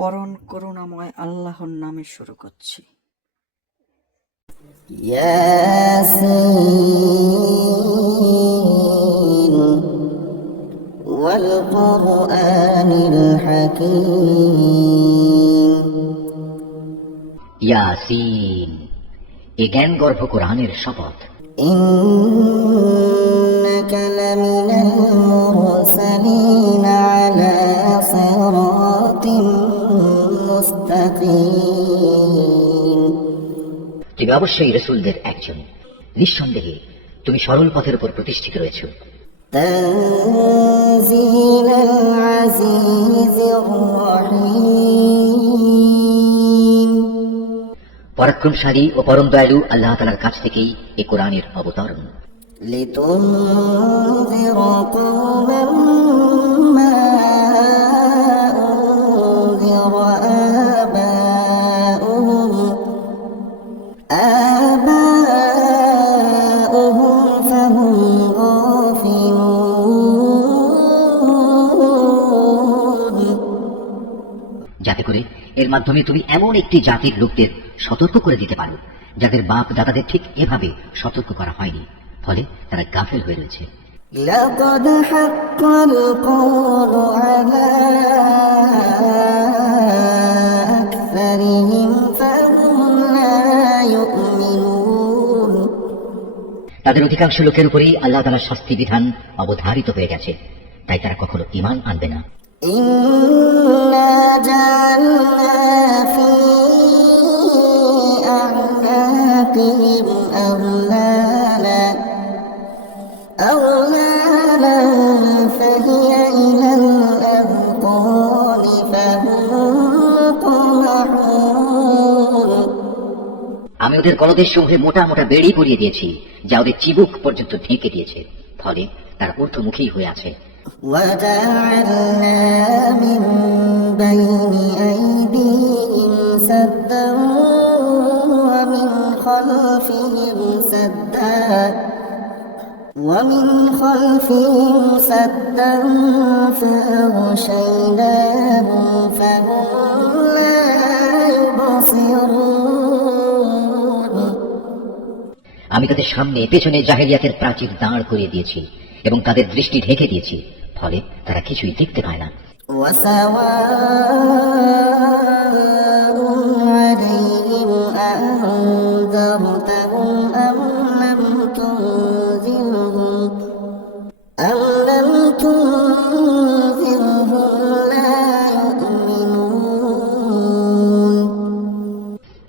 পরম করুণাময় আল্লাহর নামে শুরু করছি। ইয়াসিন ওয়াল কুরআনিল হাকীম। ইয়াসিন, এ জ্ঞান গর্ভ কোরআনের শপথ। ইন্নাকা লামিনাল মুরসালিন আলা সিরাতিম মুস্তাকিম। তুমি অবশ্যই রাসূলদের একজন, নিঃসন্দেহে তুমি সরল পথের উপর প্রতিষ্ঠিত রয়েছ। তানজিলাল আজিজির রহিম। পরাক্রমশালী ও পরম দয়ালু আল্লাহ তাআলার কাছ থেকেই এ কোরআনের অবতরণ। লিতুনযিরা কওমান মা উনযিরা আবাউহুম ফাহুম গাফিলুন। যাতে করে এর মাধ্যমে তুমি এমন একটি জাতির লোকদের সতর্ক করে দিতে পারো যাদের বাপ দাদাদের ঠিক এভাবে সতর্ক করা হয়নি, ফলে তারা গাফেল হয়ে রয়েছে। লাকাদ হাক্কাল কওলু আলা আকসারিহিম ফাহুম লা ইউমিনুন। তাদের অধিকাংশ লোকের উপরেই আল্লাহ তাআলার শাস্তি বিধান অবধারিত হয়ে গেছে, তাই তারা কখনো ঈমান আনবে না। ইন্না জাআলনা ফি আ'নাকিহিম أغلالا فهي إلى الأذقان فهم مقمحون। আমি ওদের গলদেশ সমূহে মোটা মোটা বেড়ি পরিয়ে দিয়েছি, যা ওদের চিবুক পর্যন্ত ঢেকে দিয়েছে, ফলে তারা ঊর্ধ্বমুখী হয়ে আছে। وجعلنا من بين أيديهم سدا ومن خلفهم سدا فأغشيناهم فهم لا يبصرون। আমি তাদের সামনে পেছনে জাহেলিয়াতের প্রাচীর দাঁড় করিয়ে দিয়েছি এবং তাদের দৃষ্টি ঢেকে দিয়েছি, ফলে তারা কিছুই দেখতে পায় না। وسواء عليهم أأنذرتهم أم لم تنذرهم لا يؤمنون।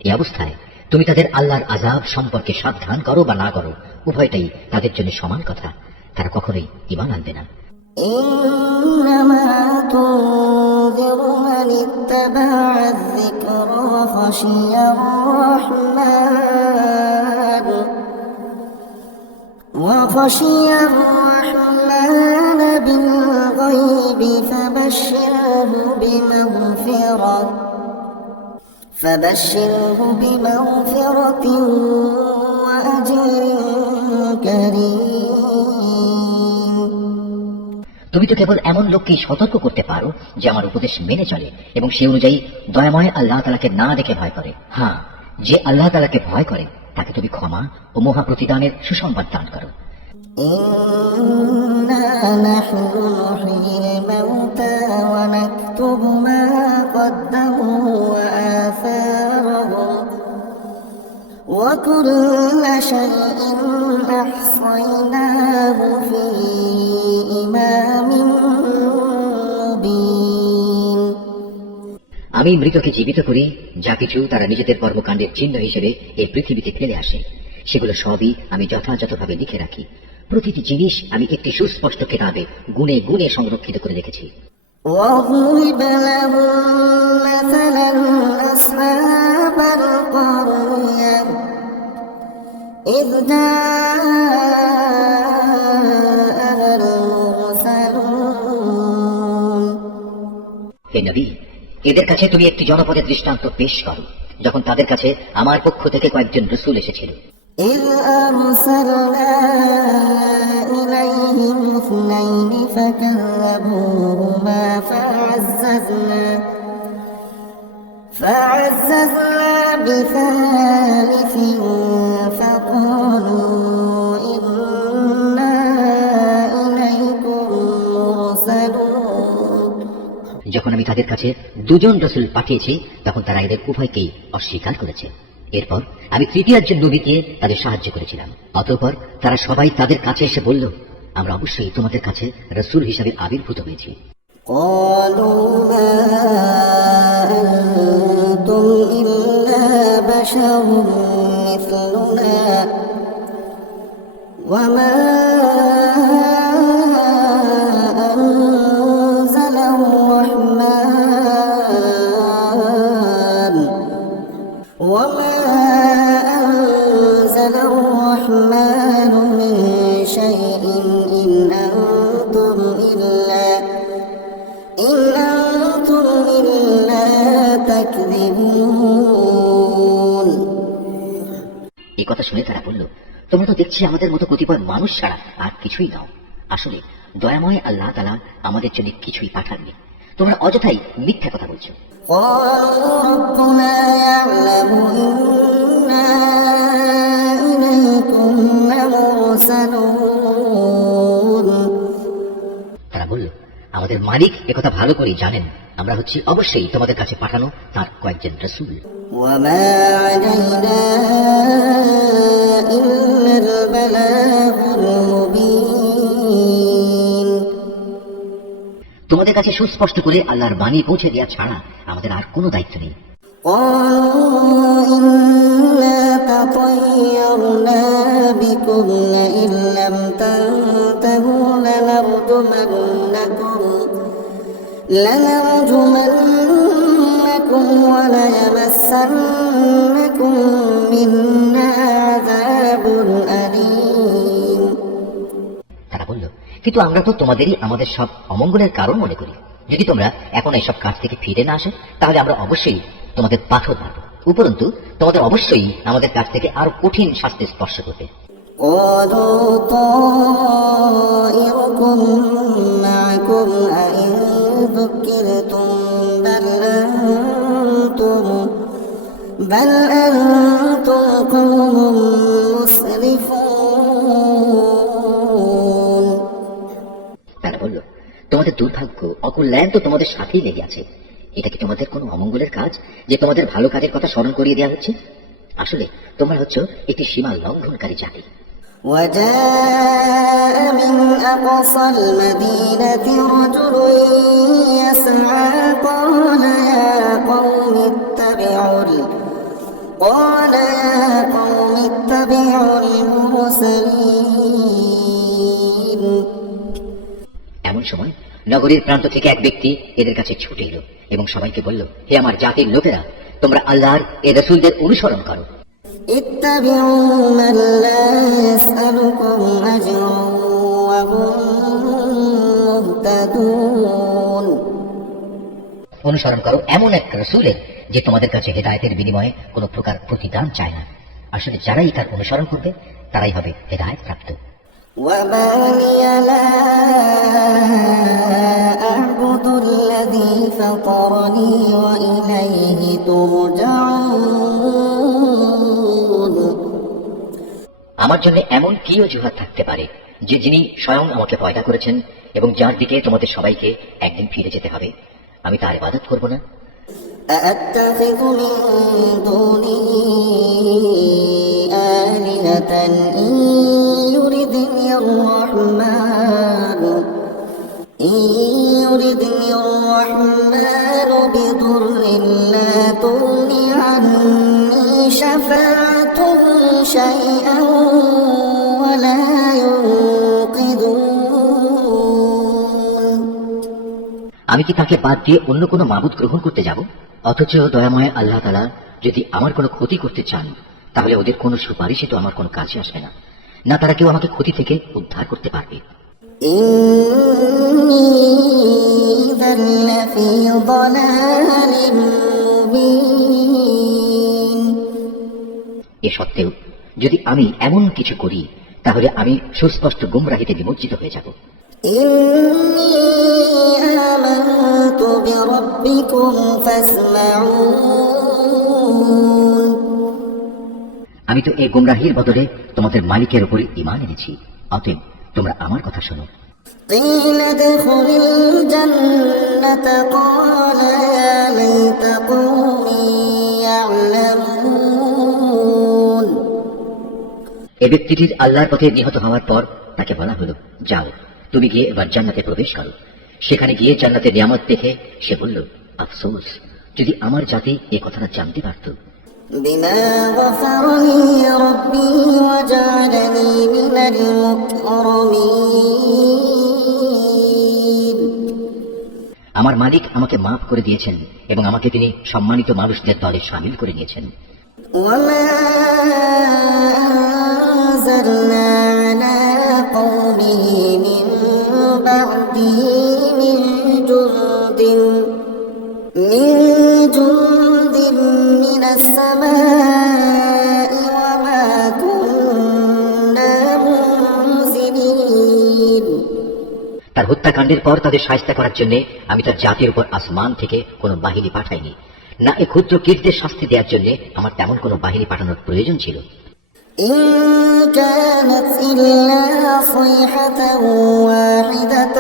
এই অবস্থায় তুমি তাদের আল্লাহর আযাব সম্পর্কে সাবধান করো বা না করো, উভয়টাই তাদের জন্য সমান কথা, তারা কখনোই ঈমান আনবে না। إنما تنذر من اتبع الذكر وخشي الرحمن بالغيب فبشره بمغفرة وأجر كريم। তুমি তো কেবল এমন লোককেই সতর্ক করতে পারো যে আমার উপদেশ মেনে চলে এবং সে অনুযায়ী দয়াময় আল্লাহ তাআলাকে না দেখে ভয় করে। হ্যাঁ, যে আল্লাহ তাআলাকে ভয় করে তাকে তুমি ক্ষমা ও মহা প্রতিদানের সুসংবাদ দান করো। إنا نحن نحيي الموتى ونكتب ما قدموا وآثارهم وكل شيء أحصيناه في إمام مبين। আমি মৃতকে জীবিত করি, যা কিছু তারা নিজেদের কর্মকাণ্ডের চিহ্ন হিসেবে এই পৃথিবীতে ফেলে আসে সেগুলো সবই আমি যথাযথভাবে লিখে রাখি। প্রতিটি জিনিস আমি একটি সুস্পষ্ট কিতাবে গুণে গুণে সংরক্ষিত করে রেখেছি। وَضْرِبْ لَهُم مَّثَلًا أَصْحَابَ الْقَرْيَةِ إِذْ جَاءَهَا الْمُرْسَلُونَ। হে নবী, এদের কাছে তুমি একটি জনপদের দৃষ্টান্ত পেশ করো, যখন তাদের কাছে আমার পক্ষ থেকে কয়েকজন রাসূল এসেছিল। إذ أرسلنا إليهم اثنين فكذبوهما فعززنا بثالث فقالوا إنا إليكم مرسلون। যখন আমি তাদের কাছে দুজন রসুল পাঠিয়েছি তখন তারা এদের উভয়কেই অস্বীকার করেছে। এরপর আমি তৃতীয় একজন নবীকে তাদের সাহায্য করেছিলাম। অতঃপর তারা সবাই তাদের কাছে এসে বলল, আমরা অবশ্যই তোমাদের কাছে রসুল হিসাবে আবির্ভূত হয়েছি। قالوا ما أنتم إلا بشر مثلنا وما أنزل الرحمن من شيء إن أنتم إلا تكذبون। এই কথা শুনে তারা বলল, তোমরা তো দেখছি আমাদের মতো কতিপয় মানুষ ছাড়া আর কিছুই নাও। আসলে দয়াময় আল্লাহ তাআলা আমাদের জন্য কিছুই পাঠাননি, তোমরা অযথাই মিথ্যা কথা বলছো। قالوا ربنا يعلم إنا إليكم لمرسلون। তারা বলল, আমাদের মালিক একথা ভালো করে জানেন আমরা হচ্ছি অবশ্যই তোমাদের কাছে পাঠানো তার কয়েকজন রাসূল। وما علينا إلا البلاغ المبين। তোমাদের কাছে সুস্পষ্ট করে আল্লাহর বাণী পৌঁছে দেওয়া ছাড়া আমাদের আর কোনো দায়িত্ব নেই। قالوا إنا تطيرنا بكم لئن لم تنتهوا لنرجمنكم وليمسنكم منا عذاب أليم। তারা বলল, কিন্তু আমরা তো তোমাদেরই আমাদের সব অমঙ্গলের কারণ মনে করি। যদি তোমরা এখন এইসব কাজ থেকে ফিরে না আসো তাহলে আমরা অবশ্যই তোমাদের পাথর মারব, উপরন্তু তোমাদের অবশ্যই আমাদের কাছ থেকে আরো কঠিন শাস্তি স্পর্শ করবে। قالوا طائركم معكم أئن ذكرتم بل أنتم قوم مسرفون। তারা বলল, তোমাদের দুর্ভাগ্য অকল্যাণ তো তোমাদের সাথেই লেগে আছে। এটা কি তোমাদের কোনো অমঙ্গলের কাজ যে তোমাদের ভালো কাজের কথা স্মরণ করিয়ে দেওয়া হচ্ছে? আসলে তোমরা হচ্ছ একটি সীমা লঙ্ঘনকারী জাতি। وجاء من أقصى المدينة رجل يسعى قال يا قوم اتبعوا المرسلين। এমন সময় নগরীর প্রান্ত থেকে এক ব্যক্তি এদের কাছে ছুটে এলো এবং সবাইকে বলল, হে আমার জাতির লোকেরা, তোমরা আল্লাহর এ রাসূলদের অনুসরণ করো। اتبعوا من لا يسألكم أجرا وهم مهتدون। অনুসরণ করো এমন এক রাসূলের যে তোমাদের কাছে হেদায়েতের বিনিময়ে কোনো প্রকার প্রতিদান চায় না। আসলে যারাই তার অনুসরণ করবে তারাই হবে হেদায়েত প্রাপ্ত। وما لي لا أعبد الذي فطرني وإليه ترجعون। আমার জন্য এমন কি অজুহাত থাকতে পারে যে যিনি স্বয়ং আমাকে পয়দা করেছেন এবং যার দিকে তোমাদের সবাইকে একদিন ফিরে যেতে হবে, আমি তার ইবাদত করব না? أأتخذ من دونه آلهة إن يردني الرحمن بضر لا تغن عني شفاعتهم شيئا ولا ينقذون। আমি কি তাকে বাদ দিয়ে অন্য কোনো মাবুদ গ্রহণ করতে যাব? অথচ দয়াময় আল্লাহ তাআলা যদি আমার কোনো ক্ষতি করতে চান তাহলে ওদের কোনো সুপারিশে তো আমার কোনো কাজে আসবে না, না তারা কেউ আমাকে ক্ষতি থেকে উদ্ধার করতে পারবে। إني إذا لفي ضلال مبين। এ সত্ত্বেও যদি আমি এমন কিছু করি তাহলে আমি সুস্পষ্ট গুমরাহিতে নিমজ্জিত হয়ে যাব। إني آمنت بربكم فاسمعون আমি তো এই গুমরাহির বদলে তোমাদের মালিকের উপর ঈমান এনেছি, অতএব তোমরা আমার কথা শোনো। قيل ادخل الجنة قال يا ليت قومي يعلمون এ ব্যক্তিটির আল্লাহর পথে নিহত হওয়ার পর তাকে বলা হলো, যাও তুমি গিয়ে এবার জান্নাতে প্রবেশ করো। সেখানে গিয়ে জান্নাতের নিয়ামত দেখে সে বলল, আফসোস যদি আমার জাতি এ কথাটা জানতে পারত। بما غفر لي ربي وجعلني من المكرمين আমার মালিক আমাকে মাফ করে দিয়েছেন এবং আমাকে তিনি সম্মানিত মানুষদের দলে শামিল করে নিয়েছেন। وما أنزلنا على قومه من بعده من جند من السماء وما كنا منزلين তার হত্যাকাণ্ডের পর তাদের শায়েস্তা করার জন্য আমি তার জাতির উপর আসমান থেকে কোনো বাহিনী পাঠাইনি, না এ ক্ষুদ্র কীর্তির শাস্তি দেওয়ার জন্য আমার তেমন কোনো বাহিনী পাঠানোর প্রয়োজন ছিল। إن كانت إلا صيحة واحدة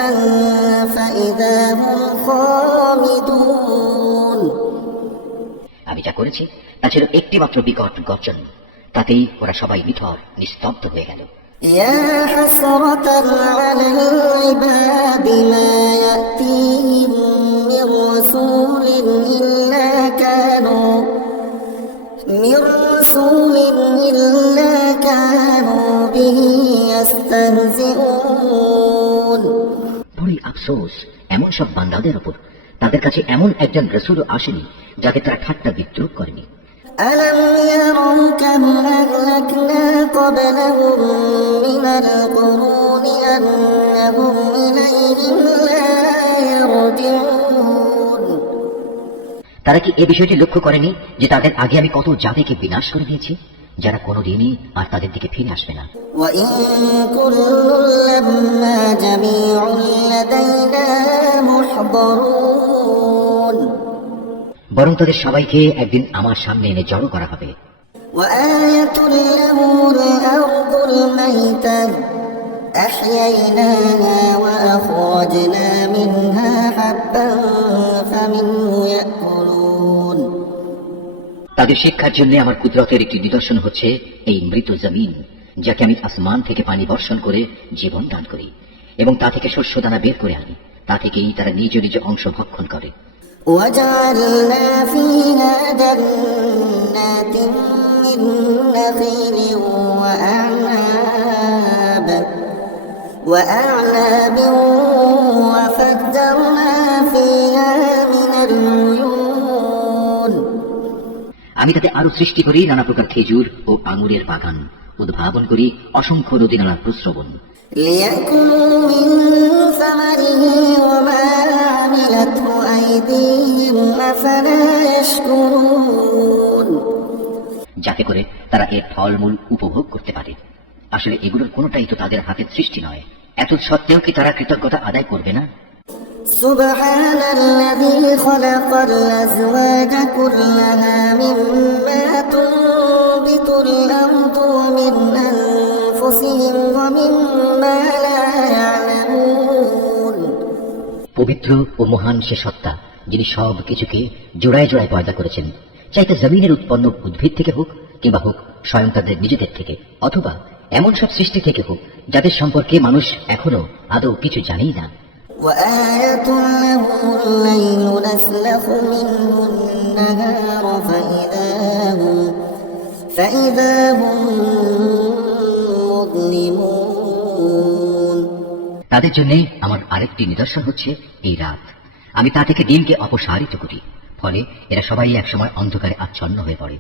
فإذا هم خامدون আমি যা করেছি তা ছিল একটি মাত্র বিকট গর্জন, তাতেই ওরা সবাই নিথর নিস্তব্ধ হয়ে গেল। يا حسرة على العباد ما يأتيهم من رسول إلا كانوا به يستهزئون বড়ই আফসোস এমন সব বান্দাদের ওপর, তাদের কাছে এমন একজন রসুলও আসেনি যাকে তারা ঠাট্টা বিদ্রুপ করেনি। ألم يروا كم أهلكنا قبلهم من القرون أنهم إليهم لا يرجعون তারা কি এ বিষয়টি লক্ষ্য করেনি যে তাদের আগে আমি কত জাতিকে বিনাশ করে দিয়েছি, যারা কোনোদিনই আর তাদের দিকে ফিরে আসবে না। وإن كل لما جميع لدينا محضرون বরং তাদের সবাইকে একদিন আমার সামনে এনে জড়ো করা হবে। وآية لهم الأرض الميتة أحييناها وأخرجنا منها حبا فمنه يأكلون তাদের শিক্ষার জন্য আমার কুদরতের একটি নিদর্শন হচ্ছে এই মৃত জমিন, যাকে আমি আসমান থেকে পানি বর্ষণ করে জীবন দান করি এবং তা থেকে শস্য দানা বের করে আনি, তা থেকেই তারা নিজ নিজ অংশ ভক্ষণ করে। وجعلنا فيها جنات من نخيل وأعناب وفجرنا فيها من العيون আমি তাতে আরো সৃষ্টি করি নানা প্রকার খেজুর ও আঙুরের বাগান, উদ্ভাবন করি অসংখ্য নদী নালার প্রস্রবণ, ليأكلوا من ثمره وما عملته أيديهم أفلا يشكرون যাতে করে তারা এর ফলমূল উপভোগ করতে পারে। আসলে এগুলোর কোনোটাই তো তাদের হাতের সৃষ্টি নয়, এত সত্ত্বেও কি তারা কৃতজ্ঞতা আদায় করবে না? سبحان الذي خلق الأزواج كلها مما تنبت الأرض ومن أنفسهم ومما لا يعلمون পবিত্র ও মহান সে সত্তা, যিনি সব কিছুকে জোড়ায় জোড়ায় পয়দা করেছেন, চাইতে জমিনের উৎপন্ন উদ্ভিদ থেকে হোক কিংবা হোক স্বয়ং তাদের নিজেদের থেকে, অথবা এমন সব সৃষ্টি থেকে হোক যাদের সম্পর্কে মানুষ এখনো আদৌ কিছু জানেই না। وآية لهم الليل نسلخ منه النهار فإذا هم مظلمون তাদের জন্য আমার আরেকটি নিদর্শন হচ্ছে এই রাত, আমি তা থেকে দিনকে অপসারিত করি, ফলে এরা সবাই একসময় অন্ধকারে আচ্ছন্ন হয়ে পড়ে।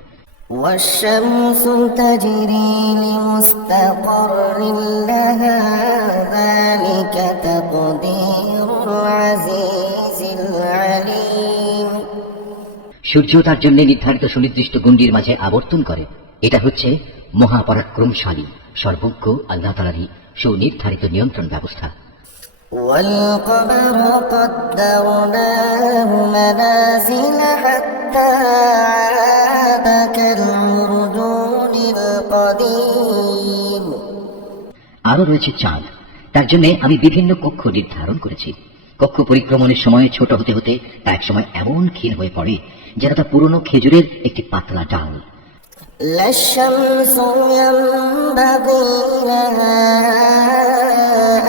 والشمس تجري لمستقر لها ذلك تقدير العزيز العليم সূর্য তার জন্য নির্ধারিত সুনির্দিষ্ট গণ্ডির মাঝে আবর্তন করে, এটা হচ্ছে মহাপরাক্রমশালী সর্বজ্ঞ আল্লাহ তাআলারই সুনির্ধারিত নিয়ন্ত্রণ ব্যবস্থা। والقمر قدرناه منازل حتى عاد كالعرجون القديم আরো রয়েছে চাঁদ। তার জন্য আমি বিভিন্ন কক্ষ নির্ধারণ করেছি। কক্ষ পরিক্রমণের সময় ছোট হতে হতে তা এক সময় এমন ক্ষীণ হয়ে পড়ে যেন তা পুরনো খেজুরের একটি পাতলা ডাল। لا الشمس ينبغي لها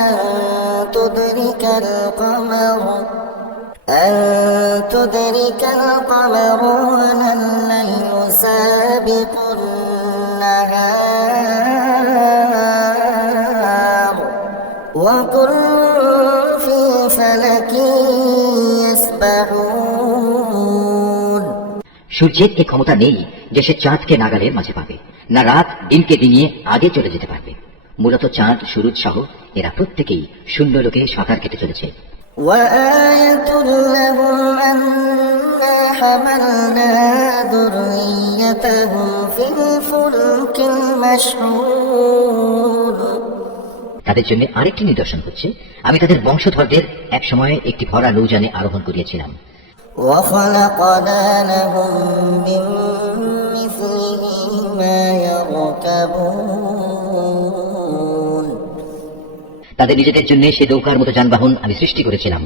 أن تدرك القمر ولا الليل سابق النهار وكل في فلك يسبحون সূর্যের এই ক্ষমতা নেই যে সে চাঁদকে নাগালের মাঝে পাবে, না রাত দিনকে ডিঙিয়ে আগে চলে যেতে পারবে। মূলত চাঁদ, সূরজ সহ এরা প্রত্যেকেই শূন্য লোকে সাঁতার কেটে চলেছে। وآية لهم أنا حملنا ذريتهم في الفلك المشحون তাদের জন্য আরেকটি নিদর্শন হচ্ছে, আমি তাদের বংশধরদের এক সময় একটি ভরা নৌযানে আরোহণ করিয়েছিলাম। وخلقنا لهم من مثله ما يركبون তাদের নিজেদের জন্য সে নৌকার মতো যানবাহন আমি সৃষ্টি করেছিলাম,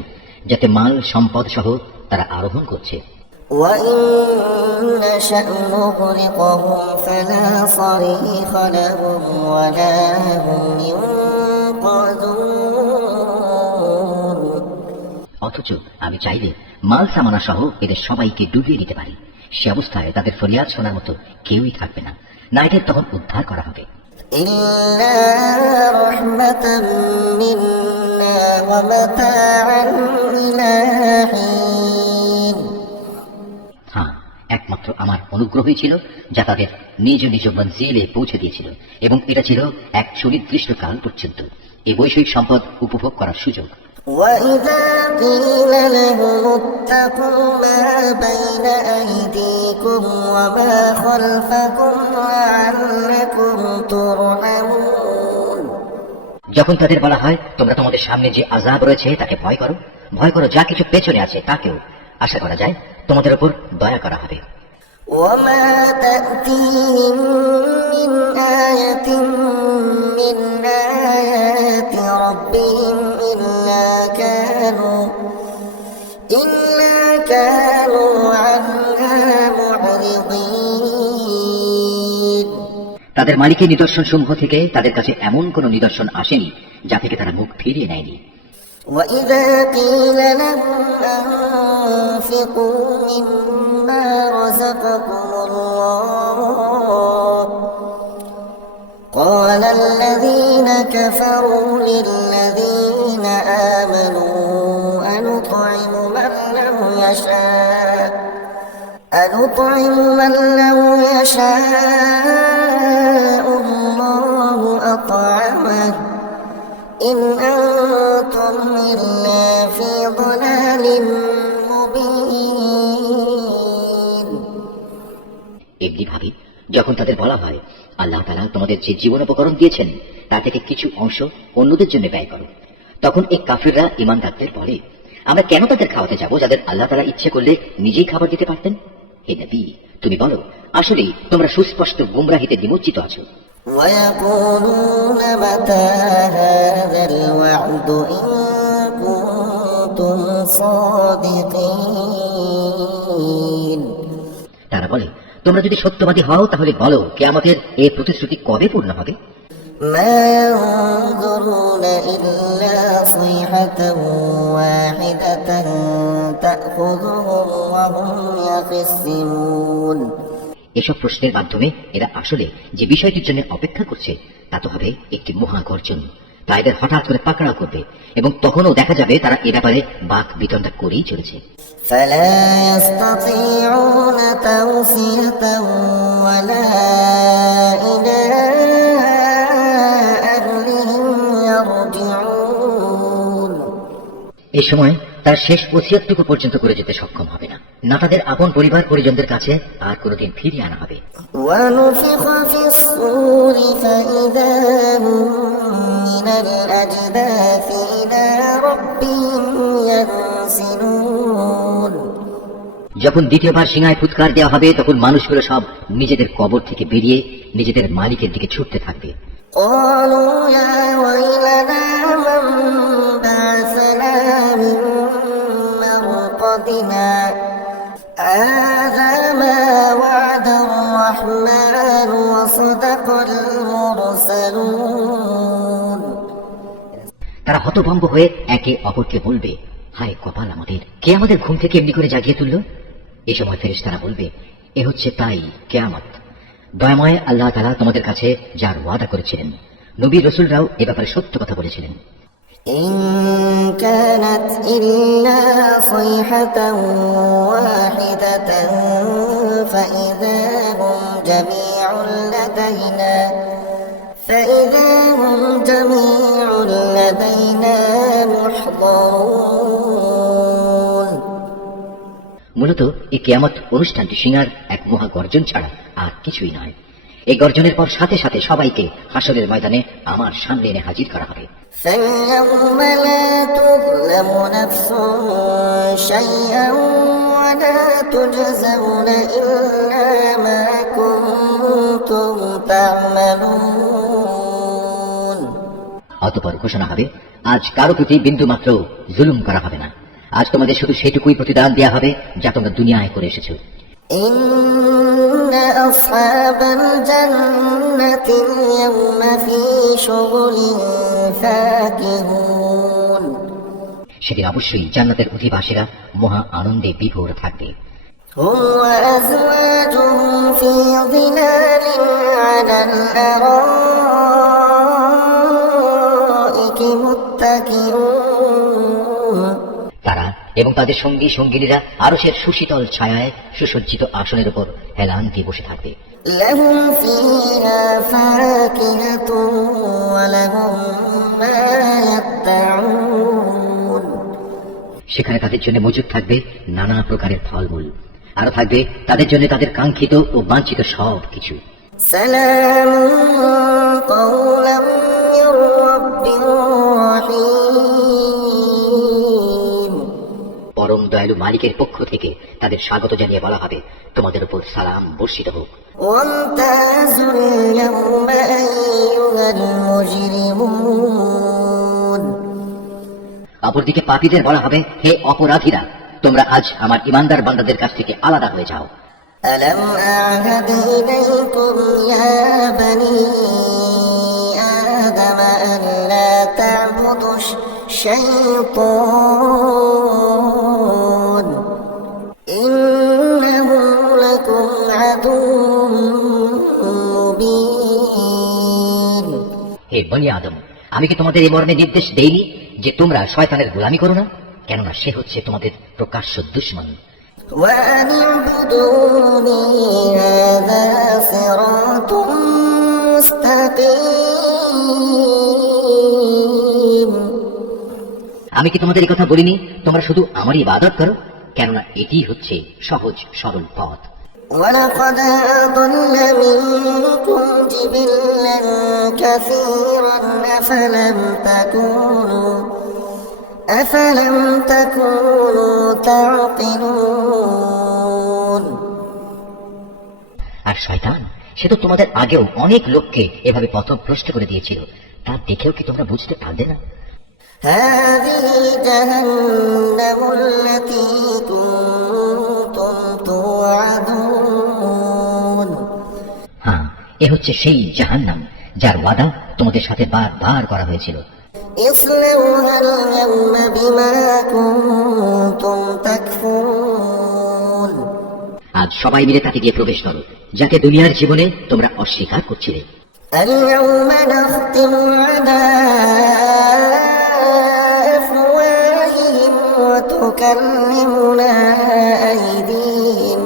যাতে মাল সম্পদ সহ তারা আরোহণ করছে। وإن نشأ نغرقهم فلا صريخ لهم ولا هم ينقذون অথচ আমি চাইলে মাল সামানা সহ এদের সবাইকে ডুবিয়ে দিতে পারি। সে অবস্থায় তাদের ফরিয়াদ শোনার মতো কেউই থাকবে না, না এদের তখন উদ্ধার করা হবে। إلا رحمة منا ومتاعا إلى حين হ্যাঁ, একমাত্র আমার অনুগ্রহই ছিল যা তাদের নিজ নিজ মঞ্জিলে পৌঁছে দিয়েছিল, এবং এটা ছিল এক সুনির্দিষ্ট কাল পর্যন্ত এই বৈষয়িক সম্পদ উপভোগ করার সুযোগ। وإذا قيل لهم اتقوا ما بين أيديكم وما خلفكم لعلكم ترحمون যখন তাদের বলা হয়, তোমরা তোমাদের সামনে যে আযাব রয়েছে তাকে ভয় করো, ভয় করো যা কিছু পেছনে আছে তাকেও, আশা করা যায় তোমাদের উপর দয়া করা হবে। وما تأتيهم من آية من آيات ربهم إلا كانوا عنها معرضين তাদের মালিকের নিদর্শন সমূহ থেকে তাদের কাছে এমন কোন নিদর্শন আসেনি যা থেকে তারা মুখ ফিরিয়ে নেয়নি। وإذا قيل لهم أنفقوا مما رزقكم الله قال الذين كفروا للذين آمنوا أنطعم من لو يشاء الله أطعمه إن أنتم إلا في ضلال مبين এমনি ভাবে যখন তাদের বলা হয়, আল্লাহ তাআলা তোমাদের যে জীবনোপকরণ দিয়েছেন তা থেকে কিছু অংশ অন্যদের জন্য ব্যয় করো, তখন এই কাফিররা ঈমানদারদের বলে, আমরা কেন তাদের খাওয়াতে যাব যাদের আল্লাহ তাআলা ইচ্ছে করলে নিজেই খাবার দিতে পারতেন। হে নবী, তুমি বলো, আসলেই তোমরা সুস্পষ্ট গুমরাহিতে নিমজ্জিত আছো। ويقولون متى هذا الوعد إن كنتم صادقين তারা বলে, তোমরা যদি সত্যবাদী হও তাহলে বলো, কিয়ামতের এই প্রতিশ্রুতি কবে পূর্ণ হবে? ما ينظرون إلا صيحة واحدة تأخذهم وهم يخصمون এসব প্রশ্নের মাধ্যমে এরা আসলে যে বিষয়টির জন্য অপেক্ষা করছে তা তো হবে একটি মহাগর্জন। তা এদের হঠাৎ করে পাকড়াও করবে, এবং তখনও দেখা যাবে তারা এ ব্যাপারে বাক বিতণ্ডা করেই চলেছে। فلا يستطيعون توصية ولا إلى أهلهم يرجعون এই সময় তারা শেষ ওসিয়তটুকু পর্যন্ত করে যেতে সক্ষম হবে না, না তাদের আপন পরিবার পরিজনদের কাছে আর কোনোদিন ফিরিয়ে আনা হবে। ونفخ في الصور فإذا هم من الأجداث إلى ربهم ينسلون। যখন দ্বিতীয়বার সিংহায় ফুৎকার দেওয়া হবে তখন মানুষগুলো সব নিজেদের কবর থেকে বেরিয়ে নিজেদের মালিকের দিকে ছুটতে থাকবে। قالوا يا ويلنا من بعثنا من مرقدنا هذا ما وعد الرحمن وصدق المرسلون। তারা হতভম্ব হয়ে একে অপরকে বলবে, হায় কপাল আমাদের, কে আমাদের ঘুম থেকে এমনি করে জাগিয়ে তুলল? এ সময় ফেরেশতারা বলবে, এ হচ্ছে তাই কিয়ামত। দয়াময় আল্লাহ তাআলা তোমাদের কাছে যার ওয়াদা করেছিলেন, নবী রাসূলরাও এ ব্যাপারে সত্য কথা বলেছিলেন। إن كانت إلا صيحة واحدة فإذا هم جميع لدينا محضرون। মূলত এই কিয়ামত অনুষ্ঠানটি সিংহার এক মহা গর্জন ছাড়া আর কিছুই নয়। এই গর্জনের পর সাথে সাথে সবাইকে হাসরের ময়দানে আমার সামনে এনে হাজির করা হবে। فاليوم لا تظلم نفس شيئا ولا تجزون إلا ما كنتم تعملون। অতঃপর ঘোষণা হবে, আজ কারো প্রতি বিন্দু মাত্র জুলুম করা হবে না। আজ তোমাদের শুধু সেটুকুই প্রতিদান দেওয়া হবে যা তোমরা দুনিয়ায় করে এসেছো। إن أصحاب الجنة اليوم في شغل فاكهون। সেদিন অবশ্যই জান্নাতের অধিবাসীরা মহা আনন্দে বিভোর থাকবে। هم وأزواجهم في ظلال على الأرائك متكئون। তারা এবং তাদের সঙ্গী সঙ্গিনীরা আরশের সুশীতল ছায়ায় সুসজ্জিত আসনের উপর হেলান দিয়ে বসে থাকবে। لهم فيها فاكهة ولهم ما يدعون। সেখানে তাদের জন্য মজুদ থাকবে নানা প্রকারের ফলমূল, আরো থাকবে তাদের জন্য তাদের কাঙ্ক্ষিত ও বাঞ্ছিত সব কিছু। سلام قولا من رب رحيم। পরম দয়ালু মালিকের পক্ষ থেকে তাদের স্বাগত জানিয়ে বলা হবে, তোমাদের উপর সালাম বর্ষিত হোক। وامتازوا اليوم أيها المجرمون। অপরদিকে পাপীদের বলা হবে, হে অপরাধীরা, তোমরা আজ আমার ইমানদার বান্দাদের কাছ থেকে আলাদা হয়ে যাও। ألم أعهد إليكم يا بني آدم أن لا تعبدوا الشيطان إنه لكم عدو مبين। হে বনি আদম, আমি কি তোমাদের এই মর্মে নির্দেশ দেইনি যে তোমরা শয়তানের গোলামি করো না? কেননা সে হচ্ছে তোমাদের প্রকাশ্য দুশমন। وأن اعبدوني هذا صراط مستقيم। আমি কি তোমাদের এই কথা বলিনি তোমরা শুধু আমারই ইবাদত করো? কেননা এটি হচ্ছে সহজ সরল পথ। ولقد أضل منكم جبلا كثيرا أفلم تكونوا تعقلون। আর শয়তান সে তো তোমাদের আগেও অনেক লোককে এভাবে পথভ্রষ্ট করে দিয়েছিল, তা দেখেও কি তোমরা বুঝতে পারবে না? هذه جهنم التي كنتم توعدون। হ্যাঁ, এ হচ্ছে সেই জাহান্নাম যার ওয়াদা তোমাদের সাথে বারবার করা হয়েছিল। اصلوها اليوم بما كنتم تكفرون। আজ সবাই মিলে তাকে গিয়ে প্রবেশ করো, যাকে দুনিয়ার জীবনে তোমরা অস্বীকার করছিলে। اليوم نختم على أفواههم وتكلمنا أيديهم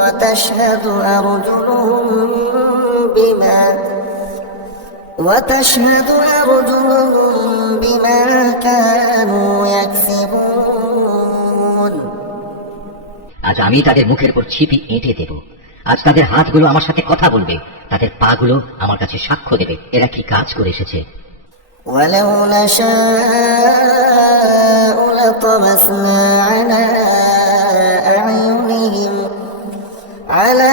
وتشهد وتشهد أرجلهم بما كانوا يكسبون আজ আমি তাদের মুখের উপর ছিপি এঁটে দেব। আজ তাদের হাতগুলো আমার সাথে কথা বলবে, তাদের পাগুলো আমার কাছে সাক্ষ্য দেবে এরা কি কাজ করে এসেছে। ولو نشاء لطمسنا على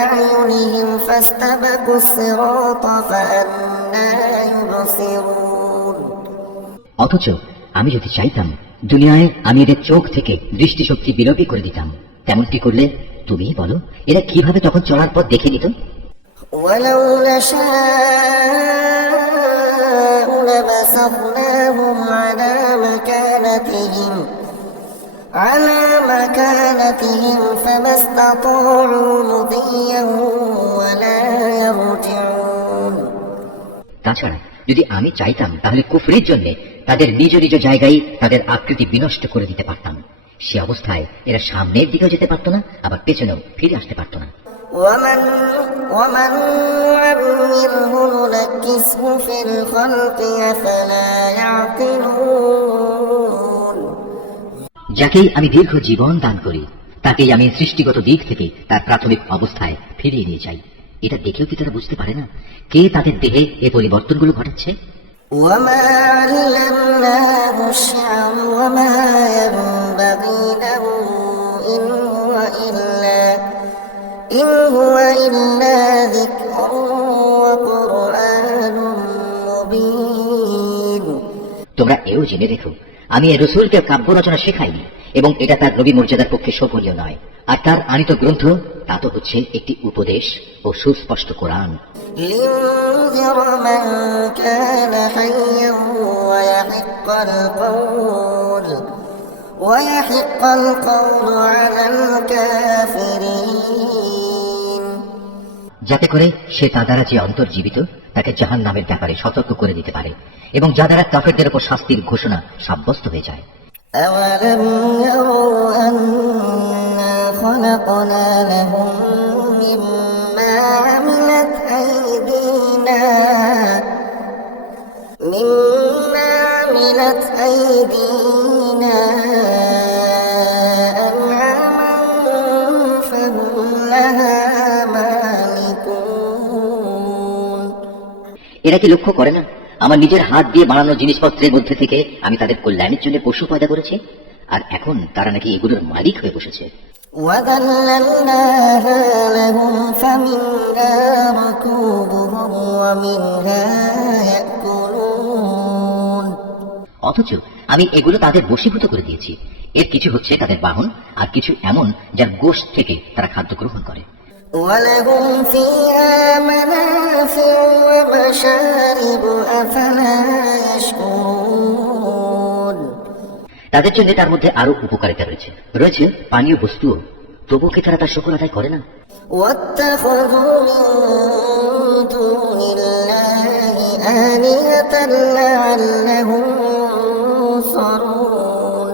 أعينهم فاستبقوا الصراط فأنى يبصرون অথচ আমি যদি চাইতাম দুনিয়ায় আমি এদের চোখ থেকে দৃষ্টিশক্তি বিলোপী করে দিতাম, তেমনটি করলে তুমি বলো এরা কিভাবে তখন চলার পথ দেখে নিত। ولو نشاء لمسخناهم على مكانتهم فما استطاعوا مضيا ولا يرجعون তাছাড়া যদি আমি চাইতাম তাহলে কুফরির জন্য তাদের নিজ নিজ জায়গায় তাদের আকৃতি বিনষ্ট করে দিতে পারতাম। সে অবস্থায় এরা সামনের দিকেও যেতে পারত না, আবার পেছনেও ফিরে আসতে পারত না। ومن نعمره ننكسه في الخلق أفلا يعقلون যাকেই আমি দীর্ঘ জীবন দান করি তাকেই আমি সৃষ্টিগত দিক থেকে তার প্রাথমিক অবস্থায় ফিরিয়ে নিয়ে যাই। এটা দেখেও কি তারা বুঝতে পারে না কে তাদের দেহে এই পরিবর্তনগুলো ঘটাচ্ছে? وما علمناه الشعر وما ينبغي له إن هو إلا ذكر وقرآن مبين তোমরা এও জেনে রেখো আমি এই রসুলকে কাব্য রচনা শেখাইনি এবং এটা তার নবী মর্যাদার পক্ষে শোভনীয় নয়। আর তার আনিত গ্রন্থ তা তো হচ্ছে একটি উপদেশ ও সুস্পষ্ট কোরআন। لينذر من كان حيا ويحق القول على الكافرين যাতে করে সে তা দ্বারা যে অন্তর্জীবিত তাকে জাহান্নামের ব্যাপারে সতর্ক করে দিতে পারে এবং যা দ্বারা কাফেরদের উপর শাস্তির ঘোষণা সাব্যস্ত হয়ে যায়। أولم يروا أنا خلقنا لهم مما عملت أيدينا أنعاما فهم لها مالكون এরা কি লক্ষ্য করে না আমার নিজের হাত দিয়ে বানানো জিনিসপত্রের মধ্যে থেকে আমি তাদের কল্যাণের জন্য পশু পয়দা করেছি, আর এখন তারা নাকি এগুলোর মালিক হয়ে বসেছে। وَذَلَّلْنَاهَا لَهُمْ فَمِنْهَا رَكُوبُهُمْ وَمِنْهَا يَأْكُلُونَ অথচ আমি এগুলো তাদের বশীভূত করে দিয়েছি। এর কিছু হচ্ছে তাদের বাহন, আর কিছু এমন যার গোশত থেকে তারা খাদ্য গ্রহণ করে। وَلَهُمْ فِيهَا مَنَافِعُ وَمَشَارِبُ أَفَلَا يَشْكُرُونَ তাদের জন্য তার মধ্যে আরো উপকারিতা রয়েছে পানীয় বস্তুও, তবুও কি তারা তার শুকর আদায় করে না? وَاتَّخَذُوا مِن دُونِ اللَّهِ آلِهَةً لَعَلَّهُمْ يُنصَرُونَ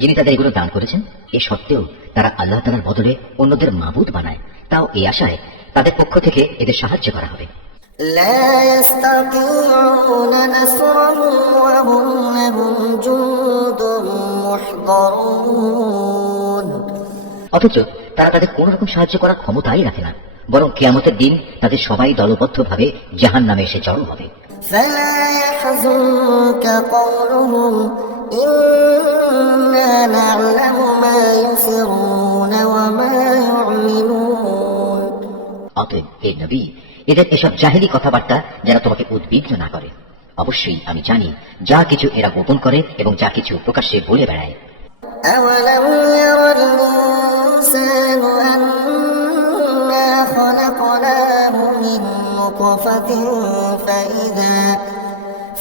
যিনি তাদের এগুলো দান করেছেন এ সত্ত্বেও তারা আল্লাহ তাআলার বদলে অন্যদের মাবুদ বানায়, তাও এই আশায় তাদের পক্ষ থেকে এদের সাহায্য করা হবে। لا يستطيعون نصرهم وهم لهم جند محضرون অথচ তারা তাদের কোন রকম সাহায্য করার ক্ষমতাই রাখে না, বরং কিয়ামতের দিন তাদের সবাই দলবদ্ধভাবে জাহান্নামে এসে জড়ো হবে। فلا يحزنك قولهم إنا نعلم ما يسرون وما يعلنون অতএব হে নবী, এদের এসব জাহেলি কথাবার্তা যেন তোমাকে উদ্বিগ্ন না করে। অবশ্যই আমি জানি যা কিছু এরা গোপন করে এবং যা কিছু প্রকাশ্যে বলে বেড়ায়। أولم ير الإنسان أنا خلقناه من نطفة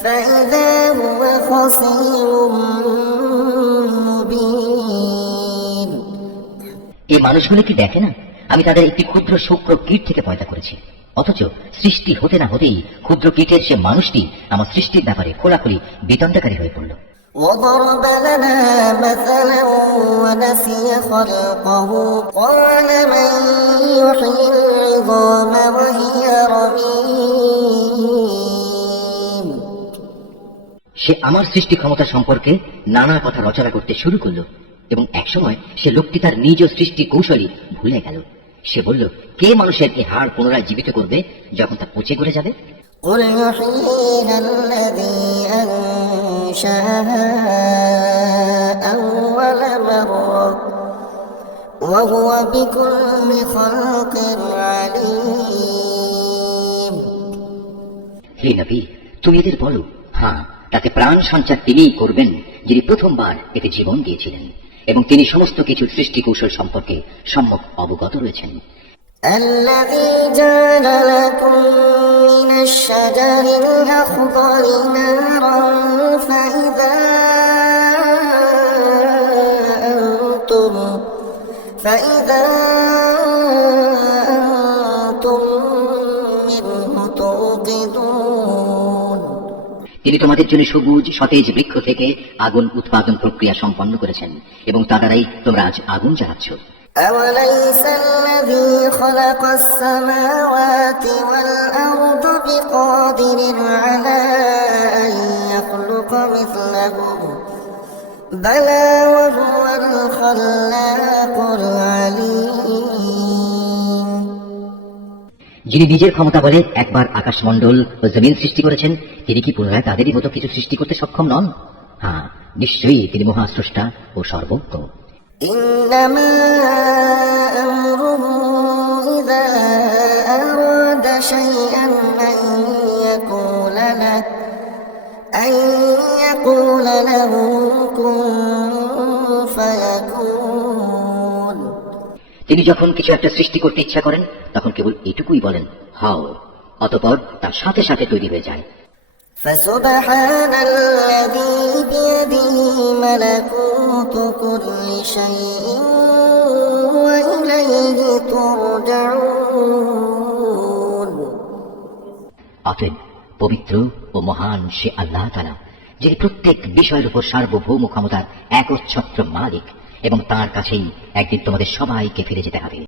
فإذا هو خصيم مبين এই মানুষগুলো কি দেখে না আমি তাদের একটি ক্ষুদ্র শুক্র কীট থেকে পয়দা করেছি? অথচ সৃষ্টি হতে না হতেই ক্ষুদ্র কীটের সে মানুষটি আমার সৃষ্টির ব্যাপারে খোলাখুলি বিতণ্ডাকারী হয়ে পড়ল। وضرب لنا مثلا ونسي خلقه قال من يحيي العظام وهي رميم সে আমার সৃষ্টি ক্ষমতা সম্পর্কে নানা কথা রচনা করতে শুরু করলো এবং একসময় সে লোকটি তার নিজ সৃষ্টি কৌশলী ভুলে গেল। সে বলল, কে মানুষের এই হাড় পুনরায় জীবিত করবে যখন তা পচে গড়ে যাবে? قل يحييها الذي أنشأها أول مرة وهو بكل خلق عليم হে নবী, তুমি এদের বলো, হ্যাঁ, তাতে প্রাণ সঞ্চার তিনিই করবেন যিনি প্রথমবার এতে জীবন দিয়েছিলেন এবং তিনি সমস্ত কিছুর সৃষ্টি কৌশল সম্পর্কে সম্যক অবগত রয়েছেন। الذي جعل لكم من الشجر الأخضر نارا فإذا أنتم منه توقدون তিনি তোমাদের জন্য সবুজ সতেজ বৃক্ষ থেকে আগুন উৎপাদন প্রক্রিয়া সম্পন্ন করেছেন এবং তা দ্বারাই তোমরা আজ আগুন জ্বালাচ্ছ। أوليس الذي خلق السماوات والأرض بقادر على أن يخلق مثلهم بلى وهو الخلاق العليم যিনি নিজের ক্ষমতা বলে একবার আকাশমণ্ডল ও জমিন সৃষ্টি করেছেন, তিনি কি পুনরায় তাদেরই মতো কিছু সৃষ্টি করতে সক্ষম নন? হ্যাঁ, নিশ্চয়ই তিনি মহাস্রষ্টা ও সর্বজ্ঞ। إنما أمره إذا أراد شيئا أن يقول له كن فيكون তিনি যখন কিছু একটা সৃষ্টি করতে ইচ্ছা করেন তখন কেবল এটুকুই বলেন, হও, অতঃপর তার সাথে সাথে তৈরি হয়ে যায়। فسبحان الذي بيده ملكوت كل شيء وإليه ترجعون অতএব পবিত্র ও মহান সে আল্লাহ তাআলা, যিনি প্রত্যেক বিষয়ের উপর সার্বভৌম ক্ষমতার একচ্ছত্র মালিক, এবং তার কাছেই একদিন তোমাদের সবাইকে ফিরে যেতে হবে।